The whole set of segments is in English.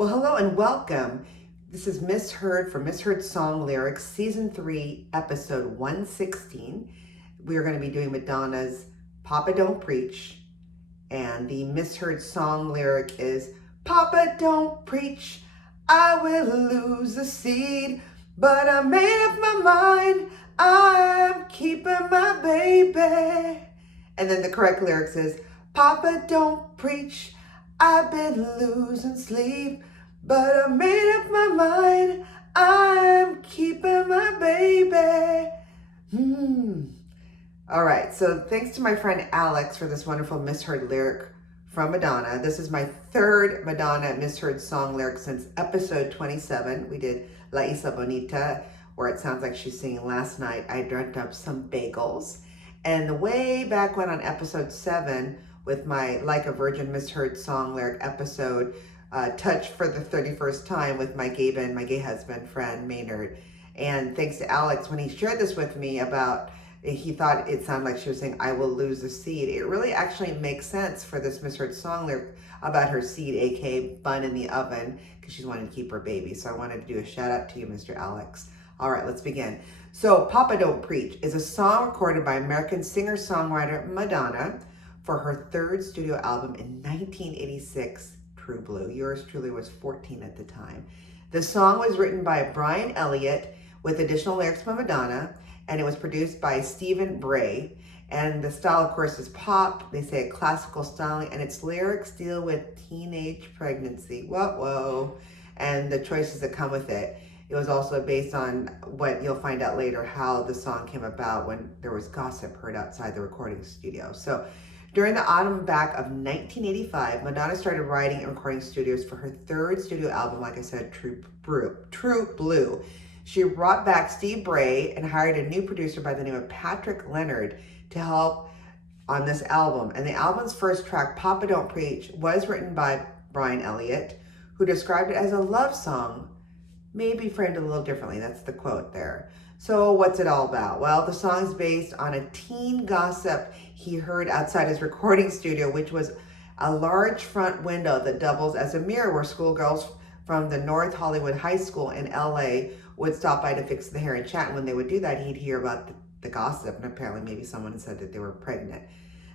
Well, hello and welcome. This is Misheard from Misheard Song Lyrics, Season 3, Episode 116. We are going to be doing Madonna's Papa Don't Preach, and the misheard song lyric is, Papa don't preach, I will lose the seed, but I made up my mind, I'm keeping my baby. And then the correct lyrics is, Papa don't preach, I've been losing sleep, but I made up my mind, I'm keeping my baby. All right, so thanks to my friend Alex for this wonderful misheard lyric from Madonna. This is my third Madonna misheard song lyric since episode 27. We did La Isla Bonita, where it sounds like she's singing Last Night I Dreamt Up Some Bagels. And the way back when on episode 7, with my Like a Virgin misheard song lyric episode, touched for the 31st time with my gay husband, friend Maynard. And thanks to Alex, when he shared this with me about, he thought it sounded like she was saying, I will lose the seed. It really actually makes sense for this misheard song lyric about her seed, aka bun in the oven, because she's wanting to keep her baby. So I wanted to do a shout out to you, Mr. Alex. All right, let's begin. So Papa Don't Preach is a song recorded by American singer-songwriter Madonna for her third studio album in 1986, True Blue. Yours truly was 14 at the time. The song was written by Brian Elliott with additional lyrics by Madonna, and it was produced by Stephen Bray. And the style, of course, is pop. They say a classical styling, and its lyrics deal with teenage pregnancy. Whoa. And the choices that come with it. It was also based on what you'll find out later, how the song came about when there was gossip heard outside the recording studio. So during the autumn back of 1985, Madonna started writing and recording studios for her third studio album, like I said, True Blue. She brought back Steve Bray and hired a new producer by the name of Patrick Leonard to help on this album. And the album's first track, Papa Don't Preach, was written by Brian Elliott, who described it as a love song, maybe framed a little differently. That's the quote there. So what's it all about? Well, the song's based on a teen gossip he heard outside his recording studio, which was a large front window that doubles as a mirror where schoolgirls from the North Hollywood High School in LA would stop by to fix the hair and chat. And when they would do that, he'd hear about the gossip, and apparently maybe someone said that they were pregnant.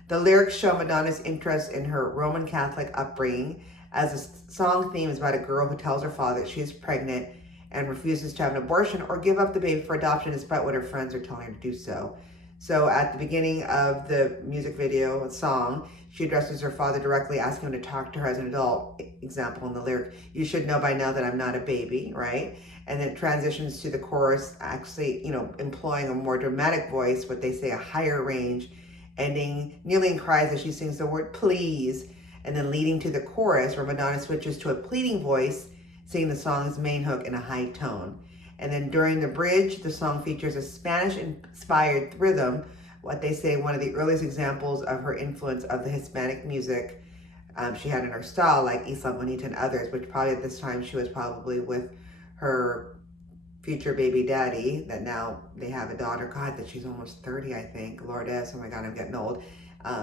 The lyrics show Madonna's interest in her Roman Catholic upbringing, as the song theme is about a girl who tells her father that she is pregnant and refuses to have an abortion or give up the baby for adoption despite what her friends are telling her to do so. So at the beginning of the music video song, she addresses her father directly, asking him to talk to her as an adult. Example in the lyric, you should know by now that I'm not a baby, right? And then it transitions to the chorus, actually, employing a more dramatic voice, what they say a higher range, ending nearly in cries as she sings the word please, and then leading to the chorus where Madonna switches to a pleading voice, singing the song's main hook in a high tone. And then during the bridge, the song features a Spanish-inspired rhythm, what they say one of the earliest examples of her influence of the Hispanic music she had in her style, like Isla Bonita and others, which probably at this time she was probably with her future baby daddy, that now they have a daughter. God, that she's almost 30, I think. Lourdes, oh my God, I'm getting old.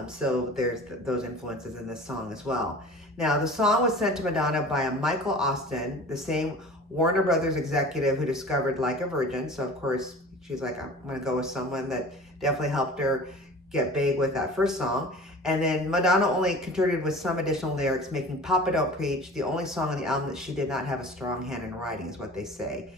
So there's those influences in this song as well. Now, the song was sent to Madonna by a Michael Austin, the same Warner Brothers executive who discovered Like a Virgin. So, of course, she's like, I'm going to go with someone that definitely helped her get big with that first song. And then Madonna only contributed with some additional lyrics, making Papa Don't Preach the only song on the album that she did not have a strong hand in writing, is what they say.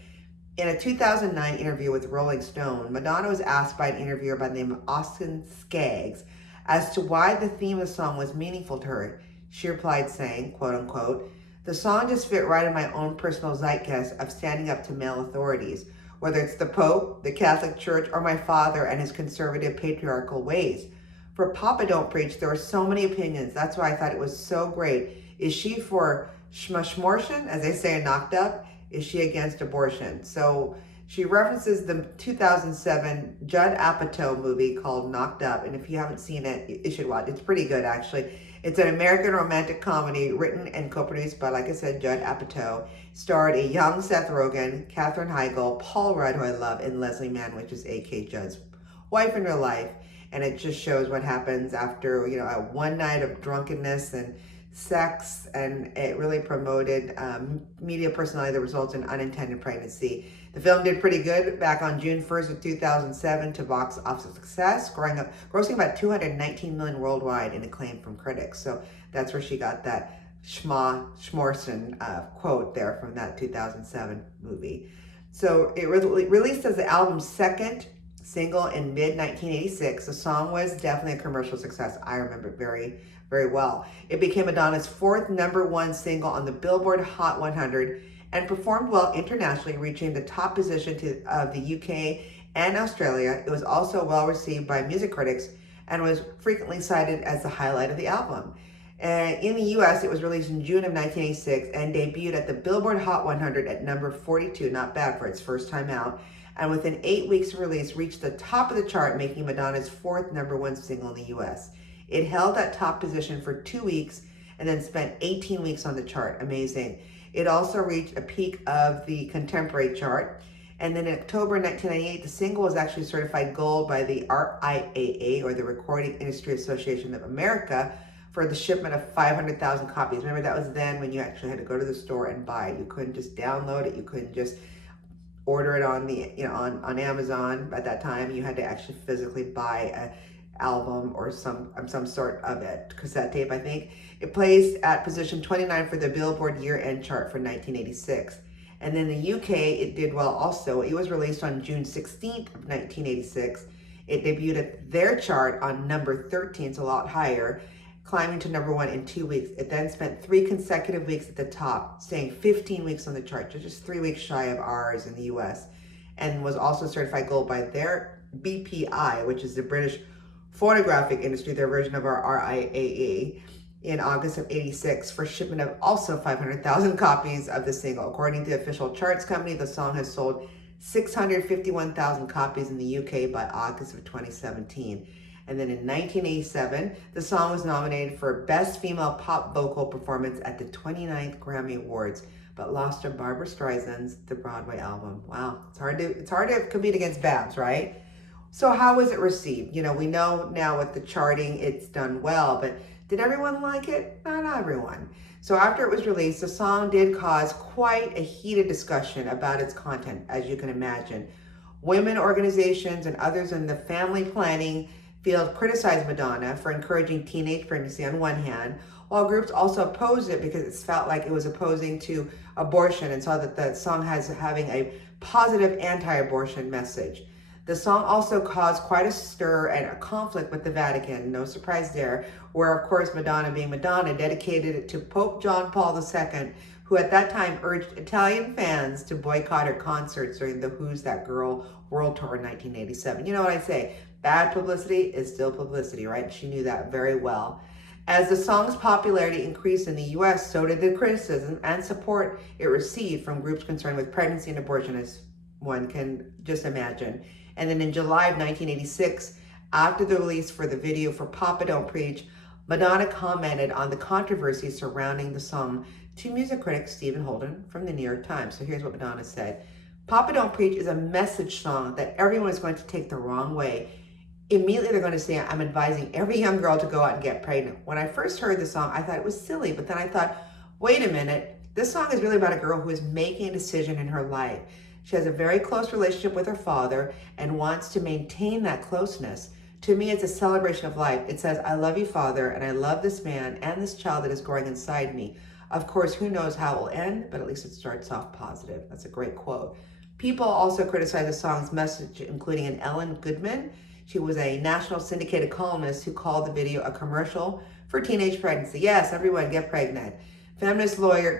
In a 2009 interview with Rolling Stone, Madonna was asked by an interviewer by the name of Austin Skaggs as to why the theme of the song was meaningful to her. She replied saying, quote unquote, the song just fit right in my own personal zeitgeist of standing up to male authorities, whether it's the Pope, the Catholic Church, or my father and his conservative patriarchal ways. For Papa Don't Preach, there were so many opinions. That's why I thought it was so great. Is she for schmushmortion, as they say in Knocked Up? Is she against abortion? So she references the 2007 Judd Apatow movie called Knocked Up. And if you haven't seen it, you should watch it. It's pretty good, actually. It's an American romantic comedy written and co-produced by, like I said, Judd Apatow. Starred a young Seth Rogen, Katherine Heigl, Paul Rudd, who I love, and Leslie Mann, which is A.K. Judd's wife in real life. And it just shows what happens after, a one night of drunkenness and sex, and it really promoted media personality that results in unintended pregnancy. The film did pretty good back on June 1st of 2007 to box office success, grossing about 219 million worldwide and acclaim from critics. So that's where she got that Schmorson quote there from that 2007 movie. So it released as the album's second single in mid-1986. The song was definitely a commercial success. I remember it very, very well. It became Madonna's fourth #1 single on the Billboard Hot 100 and performed well internationally, reaching the top position of the UK and Australia. It was also well received by music critics and was frequently cited as the highlight of the album. And in the US, it was released in June of 1986 and debuted at the Billboard Hot 100 at number 42, not bad for its first time out, and within 8 weeks of release reached the top of the chart, making Madonna's fourth #1 single in the US. It held that top position for 2 weeks and then spent 18 weeks on the chart. Amazing. It also reached a peak of the contemporary chart. And then in October 1998, the single was actually certified gold by the RIAA, or the Recording Industry Association of America, for the shipment of 500,000 copies. Remember, that was then when you actually had to go to the store and buy it. You couldn't just download it. You couldn't just order it on on Amazon. At that time, you had to actually physically buy an album or some sort of it, cassette tape, I think. It placed at position 29 for the Billboard year-end chart for 1986. And then in the UK, it did well also. It was released on June 16th of 1986. It debuted at their chart on number 13, so a lot higher, climbing to #1 in 2 weeks. It then spent 3 consecutive weeks at the top, staying 15 weeks on the chart, so just 3 weeks shy of ours in the US, and was also certified gold by their BPI, which is the British Phonographic Industry, their version of our RIAA, in August of 86 for shipment of also 500,000 copies of the single. According to the official charts company, the song has sold 651,000 copies in the UK by August of 2017. And then in 1987, the song was nominated for Best Female Pop Vocal Performance at the 29th Grammy Awards, but lost to Barbra Streisand's The Broadway Album. Wow, it's hard to compete against Babs, right? So how was it received? You know, we know now with the charting, it's done well, but did everyone like it? Not everyone. So after it was released, the song did cause quite a heated discussion about its content, as you can imagine. Women organizations and others in the family planning field criticized Madonna for encouraging teenage pregnancy on one hand, while groups also opposed it because it felt like it was opposing to abortion and saw that the song having a positive anti-abortion message. The song also caused quite a stir and a conflict with the Vatican, no surprise there, where of course Madonna, being Madonna, dedicated it to Pope John Paul II, who at that time urged Italian fans to boycott her concerts during the Who's That Girl World Tour in 1987. You know what I say? Bad publicity is still publicity, right? She knew that very well. As the song's popularity increased in the US, so did the criticism and support it received from groups concerned with pregnancy and abortion, as one can just imagine. And then in July of 1986, after the release for the video for Papa Don't Preach, Madonna commented on the controversy surrounding the song to music critic Stephen Holden from the New York Times. So here's what Madonna said. Papa Don't Preach is a message song that everyone is going to take the wrong way. Immediately they're going to say, I'm advising every young girl to go out and get pregnant. When I first heard the song, I thought it was silly, but then I thought, wait a minute, this song is really about a girl who is making a decision in her life. She has a very close relationship with her father and wants to maintain that closeness. To me, it's a celebration of life. It says, I love you, Father, and I love this man and this child that is growing inside me. Of course, who knows how it will end, but at least it starts off positive. That's a great quote. People also criticized the song's message, including an Ellen Goodman. She was a national syndicated columnist who called the video a commercial for teenage pregnancy. Yes, everyone get pregnant. Feminist lawyer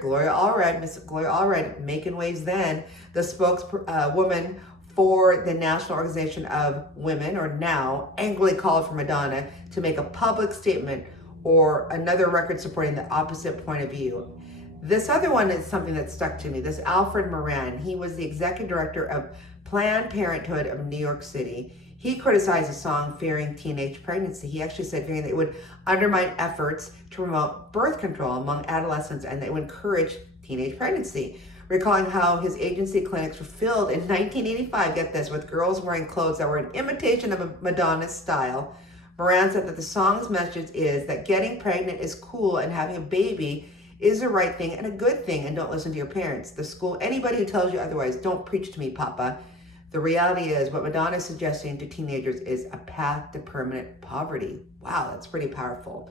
Miss Gloria Allred, making waves then, the spokeswoman for the National Organization of Women, or NOW, angrily called for Madonna to make a public statement or another record supporting the opposite point of view. This other one is something that stuck to me. This Alfred Moran, he was the executive director of Planned Parenthood of New York City. He criticized the song fearing teenage pregnancy. He actually said fearing that it would undermine efforts to promote birth control among adolescents and that it would encourage teenage pregnancy. Recalling how his agency clinics were filled in 1985, get this, with girls wearing clothes that were an imitation of Madonna's style, Moran said that the song's message is that getting pregnant is cool and having a baby is the right thing and a good thing, and don't listen to your parents. The school, anybody who tells you otherwise, don't preach to me, Papa. The reality is what Madonna is suggesting to teenagers is a path to permanent poverty. Wow, that's pretty powerful.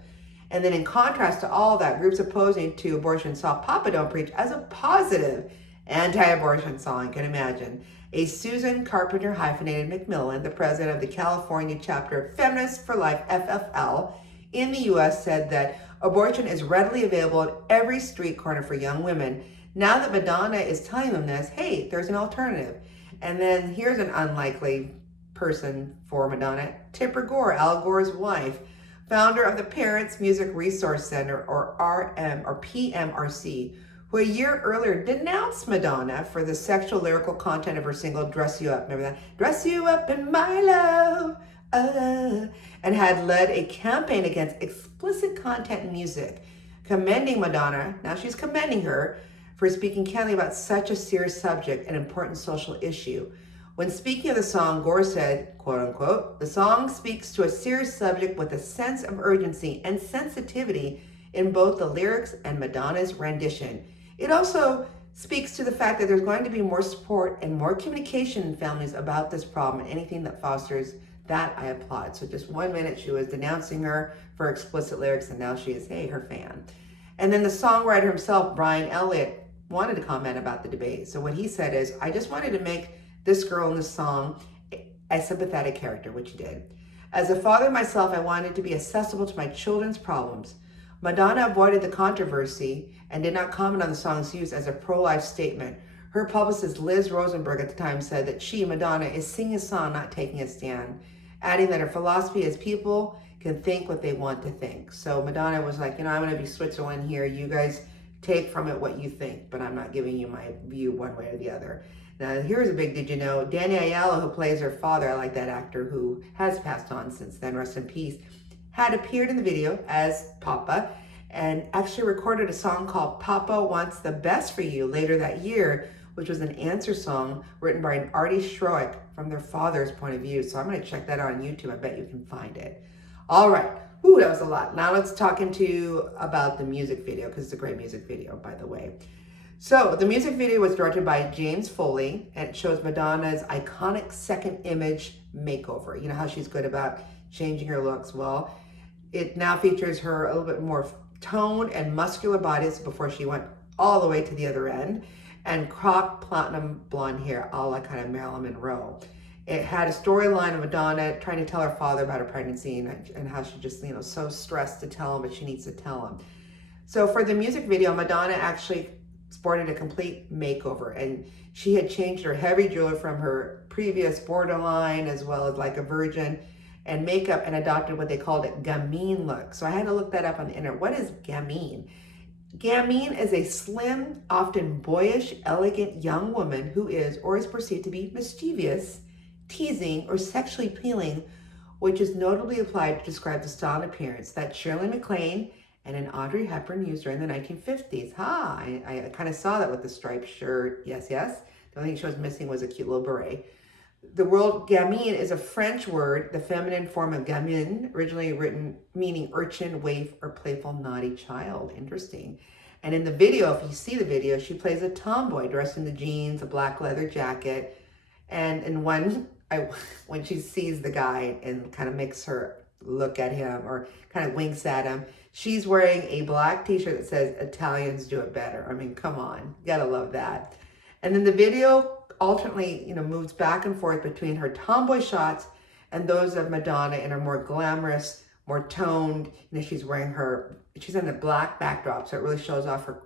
And then in contrast to all that, groups opposing to abortion saw Papa Don't Preach as a positive anti-abortion song, can imagine. A Susan Carpenter hyphenated McMillan, the president of the California chapter of Feminists for Life, FFL, in the U.S. said that abortion is readily available at every street corner for young women. Now that Madonna is telling them this, hey, there's an alternative. And then here's an unlikely person for Madonna, Tipper Gore, Al Gore's wife, founder of the Parents Music Resource Center, or PMRC, who a year earlier denounced Madonna for the sexual lyrical content of her single Dress You Up. Remember that? Dress you up in my love. And had led a campaign against explicit content in music, commending Madonna. Now she's commending her for speaking candidly about such a serious subject and important social issue. When speaking of the song, Gore said, quote unquote, the song speaks to a serious subject with a sense of urgency and sensitivity in both the lyrics and Madonna's rendition. It also speaks to the fact that there's going to be more support and more communication in families about this problem, and anything that fosters that I applaud. So just 1 minute she was denouncing her for explicit lyrics, and now she is, hey, her fan. And then the songwriter himself, Brian Elliott, wanted to comment about the debate. So what he said is, I just wanted to make this girl in the song a sympathetic character, which he did. As a father myself, I wanted to be accessible to my children's problems. Madonna avoided the controversy and did not comment on the song's use as a pro-life statement. Her publicist, Liz Rosenberg, at the time said that she, Madonna, is singing a song, not taking a stand, adding that her philosophy is people can think what they want to think. So Madonna was like, I'm going to be Switzerland here. You guys take from it what you think, but I'm not giving you my view one way or the other. Now, here's a big did you know. Danny Aiello, who plays her father, I like that actor, who has passed on since then, rest in peace, had appeared in the video as Papa and actually recorded a song called Papa Wants the Best for You later that year, which was an answer song written by an Artie Schroek from their father's point of view. So I'm going to check that out on YouTube. I bet you can find it. All right. Ooh, that was a lot. Now let's talk about the music video, because it's a great music video, by the way. So the music video was directed by James Foley, and it shows Madonna's iconic second image makeover. You know how she's good about changing her looks? Well, it now features her a little bit more toned and muscular bodies before she went all the way to the other end, and cropped platinum blonde hair, a la kind of Marilyn Monroe. It had a storyline of Madonna trying to tell her father about her pregnancy and how she just, so stressed to tell him, but she needs to tell him. So for the music video, Madonna actually sported a complete makeover, and she had changed her heavy jewelry from her previous borderline, as well as like a virgin, and makeup, and adopted what they called it gamine look. So I had to look that up on the internet. What is gamine? Gamine is a slim, often boyish, elegant young woman who is or is perceived to be mischievous, teasing, or sexually appealing, which is notably applied to describe the style and appearance that Shirley MacLaine and an Audrey Hepburn used during the 1950s. I kind of saw that with the striped shirt. Yes. The only thing she was missing was a cute little beret. The word gamine is a French word, the feminine form of gamine, originally written meaning urchin, waif, or playful, naughty child. Interesting. And in the video, if you see the video, she plays a tomboy dressed in the jeans, a black leather jacket. And in when she sees the guy and kind of makes her look at him or kind of winks at him, she's wearing a black t-shirt that says, Italians do it better. I mean, come on, you gotta love that. And then the video alternately, moves back and forth between her tomboy shots and those of Madonna in her more glamorous, more toned, she's in a black backdrop, so it really shows off her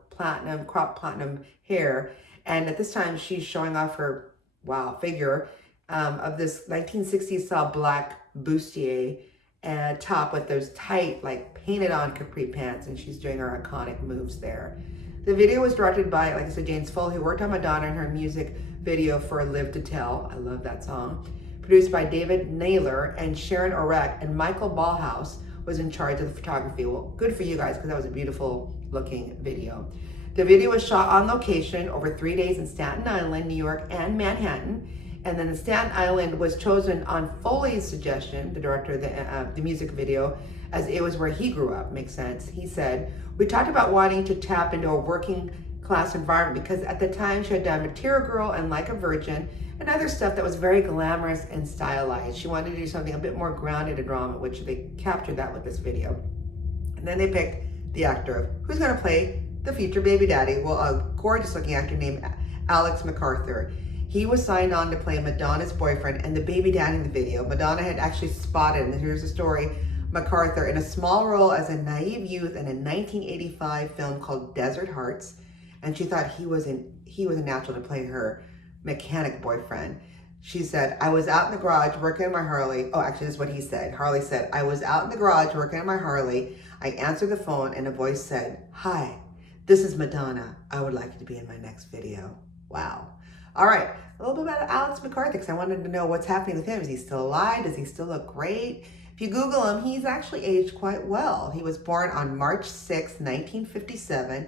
cropped platinum hair. And at this time, she's showing off her, figure of this 1960s style black bustier and top with those tight, painted on capri pants, and she's doing her iconic moves there. The video was directed by, like I said, James Foley, who worked on Madonna in her music video for Live to Tell. I love that song. Produced by David Naylor and Sharon Orek, and Michael Ballhaus was in charge of the photography. Well, good for you guys, because that was a beautiful looking video. The video was shot on location over 3 days in Staten Island, New York, and Manhattan. And then the Staten Island was chosen on Foley's suggestion, the director of the music video, as it was where he grew up. Makes sense. He said, "We talked about wanting to tap into a working class environment because at the time she had done Material Girl and Like a Virgin and other stuff that was very glamorous and stylized. She wanted to do something a bit more grounded in drama, which they captured that with this video." And then they picked the actor of who's going to play the future baby daddy. Well, a gorgeous looking actor named Alex MacArthur. He was signed on to play Madonna's boyfriend and the baby daddy in the video. Madonna had actually spotted, and here's the story, MacArthur in a small role as a naive youth in a 1985 film called Desert Hearts, and she thought he was a natural to play her mechanic boyfriend. She said, "I was out in the garage working on my Harley." Oh, actually, this is what he said. Harley said, "I was out in the garage working on my Harley. I answered the phone and a voice said, 'Hi, this is Madonna. I would like you to be in my next video.'" Wow. All right, a little bit about Alex MacArthur, because I wanted to know what's happening with him. Is he still alive? Does he still look great? If you Google him, he's actually aged quite well. He was born on March 6, 1957.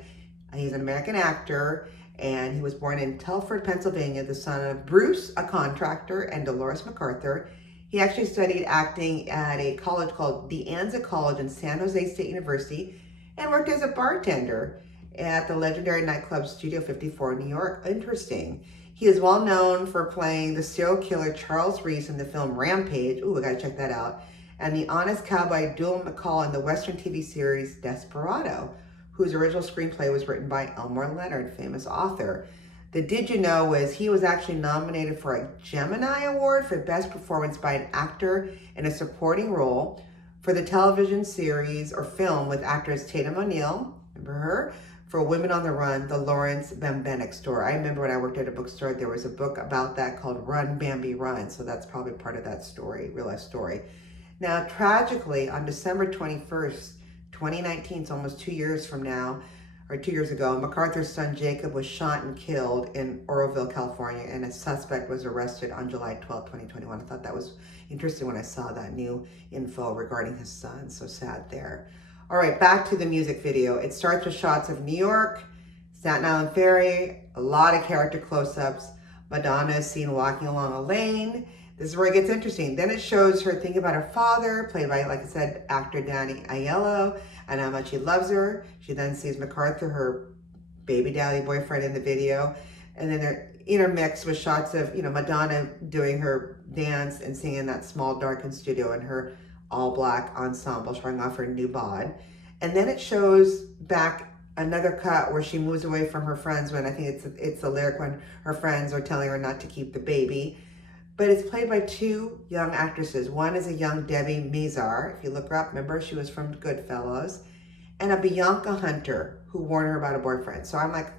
He's an American actor, and he was born in Telford, Pennsylvania, the son of Bruce, a contractor, and Dolores MacArthur. He actually studied acting at a college called De Anza College in San Jose State University and worked as a bartender at the legendary nightclub Studio 54 in New York. Interesting. He is well known for playing the serial killer Charles Reese in the film Rampage. Ooh, I gotta check that out. And the honest cowboy Dewey McCall in the Western TV series Desperado, whose original screenplay was written by Elmore Leonard, famous author. The Did You Know was he was actually nominated for a Gemini Award for Best Performance by an Actor in a Supporting Role for the television series or film with actress Tatum O'Neal, remember her, for Women on the Run, the Lawrence Bembenek story. I remember when I worked at a bookstore, there was a book about that called Run, Bambi, Run. So that's probably part of that story, real life story. Now, tragically, on December 21st, 2019, it's almost 2 years from now, or 2 years ago, MacArthur's son Jacob was shot and killed in Oroville, California, and a suspect was arrested on July 12, 2021. I thought that was interesting when I saw that new info regarding his son. So sad there. All right, back to the music video. It starts with shots of New York, Staten Island Ferry, a lot of character close-ups. Madonna is seen walking along a lane. This is where it gets interesting. Then it shows her thinking about her father, played by, like I said, actor Danny Aiello, and how much he loves her. She then sees MacArthur, her baby daddy boyfriend, in the video. And then they're intermixed with shots of, Madonna doing her dance and singing in that small darkened studio in her all black ensemble, showing off her new bod. And then it shows back another cut where she moves away from her friends when I think it's the lyric when her friends are telling her not to keep the baby. But it's played by two young actresses. One is a young Debbie Mazar. If you look her up, remember she was from Goodfellas. And a Bianca Hunter who warned her about a boyfriend. So I'm like,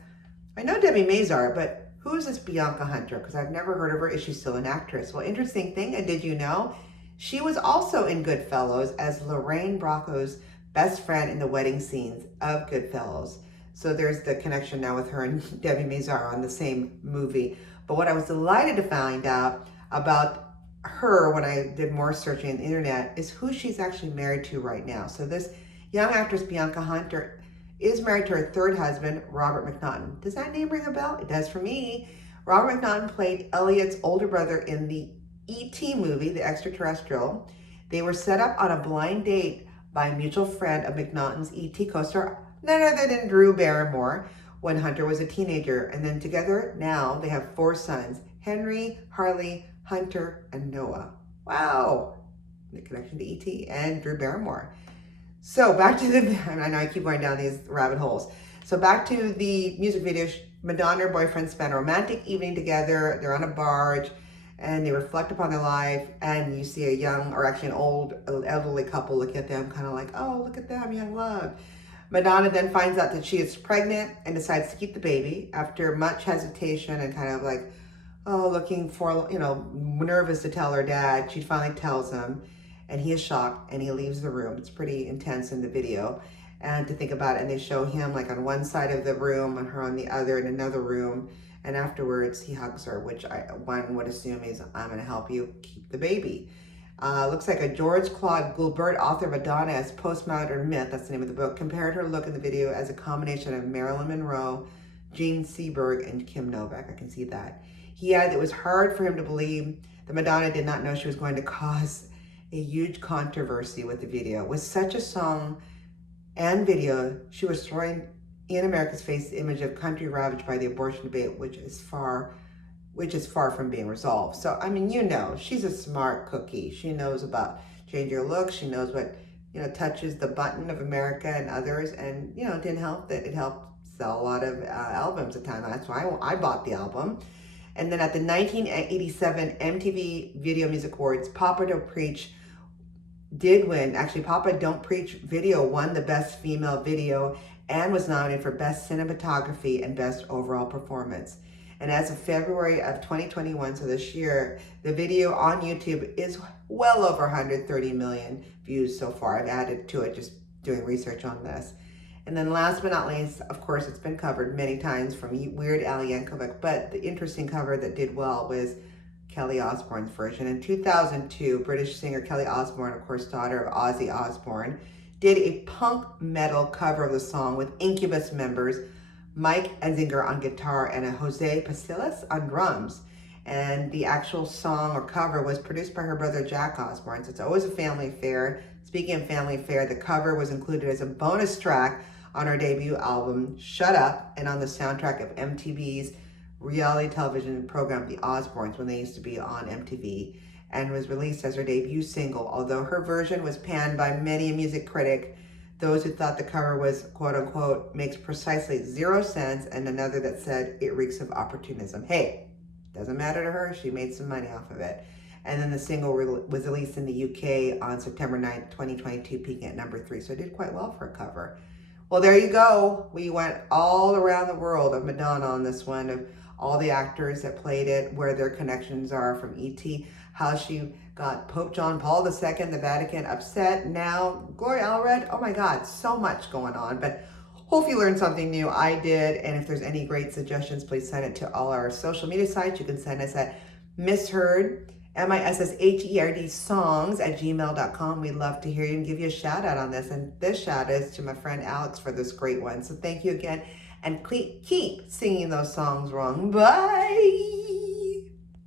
I know Debbie Mazar, but who is this Bianca Hunter? Because I've never heard of her. Is she still an actress? Well, interesting thing, and did you know? She was also in Goodfellas as Lorraine Bracco's best friend in the wedding scenes of Goodfellas. So there's the connection now with her and Debbie Mazar on the same movie. But what I was delighted to find out about her when I did more searching on the internet is who she's actually married to right now. So this young actress, Bianca Hunter, is married to her third husband, Robert McNaughton. Does that name ring a bell? It does for me. Robert McNaughton played Elliot's older brother in the E.T. movie, The Extraterrestrial. They were set up on a blind date by a mutual friend of McNaughton's E.T. co-star, none other than Drew Barrymore, when Hunter was a teenager. And then together now they have 4 sons, Henry, Harley, Hunter, and Noah. Wow. The connection to E.T. and Drew Barrymore. So back to I know I keep going down these rabbit holes. So back to the music video. Madonna and her boyfriend spend a romantic evening together. They're on a barge and they reflect upon their life. And you see a young, or actually an old, elderly couple look at them kind of like, oh, look at them, young love. Madonna then finds out that she is pregnant and decides to keep the baby after much hesitation and kind of like, looking for, nervous to tell her dad. She finally tells him. And he is shocked and he leaves the room. It's pretty intense in the video. And to think about it, and they show him like on one side of the room and her on the other in another room. And afterwards he hugs her, which one would assume is, I'm gonna help you keep the baby. Looks like a George Claude Goulbert, author of Madonna as Postmodern Myth, that's the name of the book, compared her look in the video as a combination of Marilyn Monroe, Jean Seberg, and Kim Novak. I can see that. He added it was hard for him to believe that Madonna did not know she was going to cause a huge controversy with the video. With such a song and video, she was throwing in America's face the image of country ravaged by the abortion debate, which is far from being resolved. So, I mean, she's a smart cookie. She knows about change your look. She knows what, touches the button of America and others. And, it didn't help that it helped sell a lot of albums at the time. That's why I bought the album. And then at the 1987 MTV Video Music Awards, Papa Don't Preach did win. Actually, Papa Don't Preach video won the Best Female Video and was nominated for Best Cinematography and Best Overall Performance. And as of February of 2021, so this year, the video on YouTube is well over 130 million views so far. I've added to it just doing research on this. And then last but not least, of course, it's been covered many times from Weird Al Yankovic, but the interesting cover that did well was Kelly Osbourne's version. In 2002, British singer Kelly Osbourne, of course, daughter of Ozzy Osbourne, did a punk metal cover of the song with Incubus members Mike Enzinger on guitar and Jose Pasillas on drums. And the actual song or cover was produced by her brother Jack Osbourne, so it's always a family affair. Speaking of family affair, the cover was included as a bonus track on her debut album, Shut Up, and on the soundtrack of MTV's reality television program, The Osbournes, when they used to be on MTV, and was released as her debut single. Although her version was panned by many a music critic, those who thought the cover was, quote unquote, makes precisely 0 sense, and another that said it reeks of opportunism. Hey, doesn't matter to her, she made some money off of it. And then the single was released in the UK on September 9th, 2022, peaking at number 3. So it did quite well for a cover. Well, there you go. We went all around the world of Madonna on this one, of all the actors that played it, where their connections are, from E.T., how she got Pope John Paul II, the Vatican, upset. Now, Gloria Allred, oh my God, so much going on. But hope you learned something new. I did. And if there's any great suggestions, please send it to all our social media sites. You can send us at misheard, MISSHERD songs at gmail.com. We'd love to hear you and give you a shout out on this. And this shout out is to my friend Alex for this great one. So thank you again. And keep singing those songs wrong. Bye.